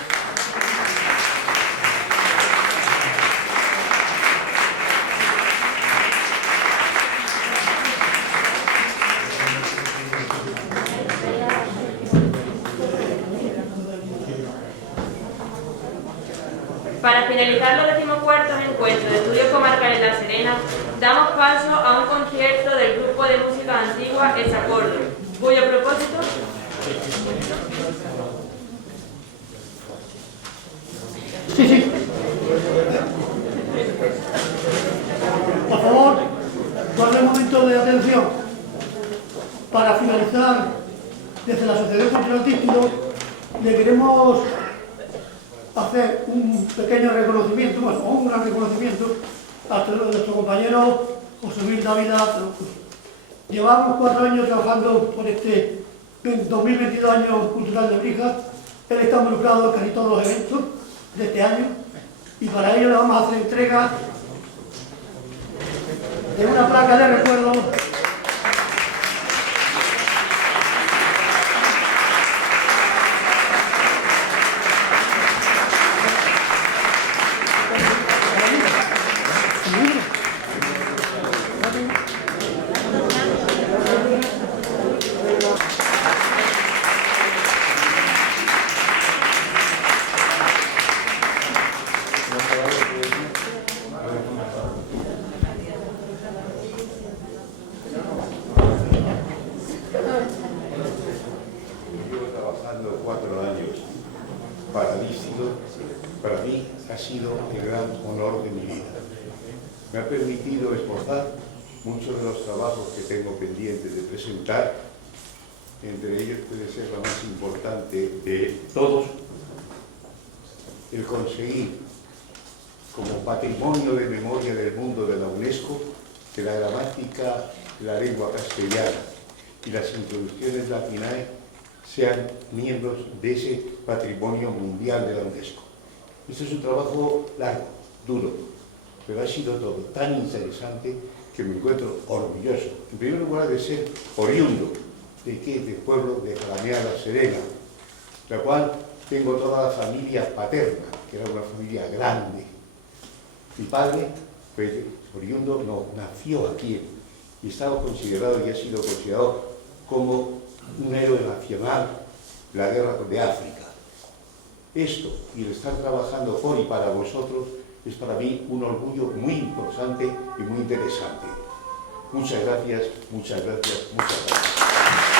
Para finalizar los 14º Encuentros de Estudios Comarcales La Serena, damos paso a un concierto del grupo de música antigua El Acorde, cuyo propósito Por favor, guarden un momento de atención. Para finalizar, desde la Asociación Cultural Título, le queremos hacer un pequeño reconocimiento, bueno, o un gran reconocimiento a nuestro compañero José Luis Dávila. Llevamos 4 años trabajando por este 2022 año cultural de Nebrija. Él está involucrado en casi todos los eventos de este año y para ello le vamos a hacer entrega de una placa de recuerdo para mí ha sido el gran honor de mi vida. Me ha permitido esbozar muchos de los trabajos que tengo pendientes de presentar. Entre ellos puede ser la más importante de todos, el conseguir como patrimonio de memoria del mundo de la UNESCO que la gramática de la lengua castellana y las introducciones latinae sean miembros de ese patrimonio mundial de la UNESCO. Este es un trabajo largo, duro, pero ha sido todo tan interesante que me encuentro orgulloso, en primer lugar, de ser oriundo del pueblo de Zalamea la Serena, la cual tengo toda la familia paterna, que era una familia grande. Mi padre fue oriundo, nació aquí y estaba considerado y ha sido considerado como un héroe nacional de la guerra de África. Esto y el estar trabajando por y para vosotros es para mí un orgullo muy importante y muy interesante. Muchas gracias, muchas gracias, muchas gracias.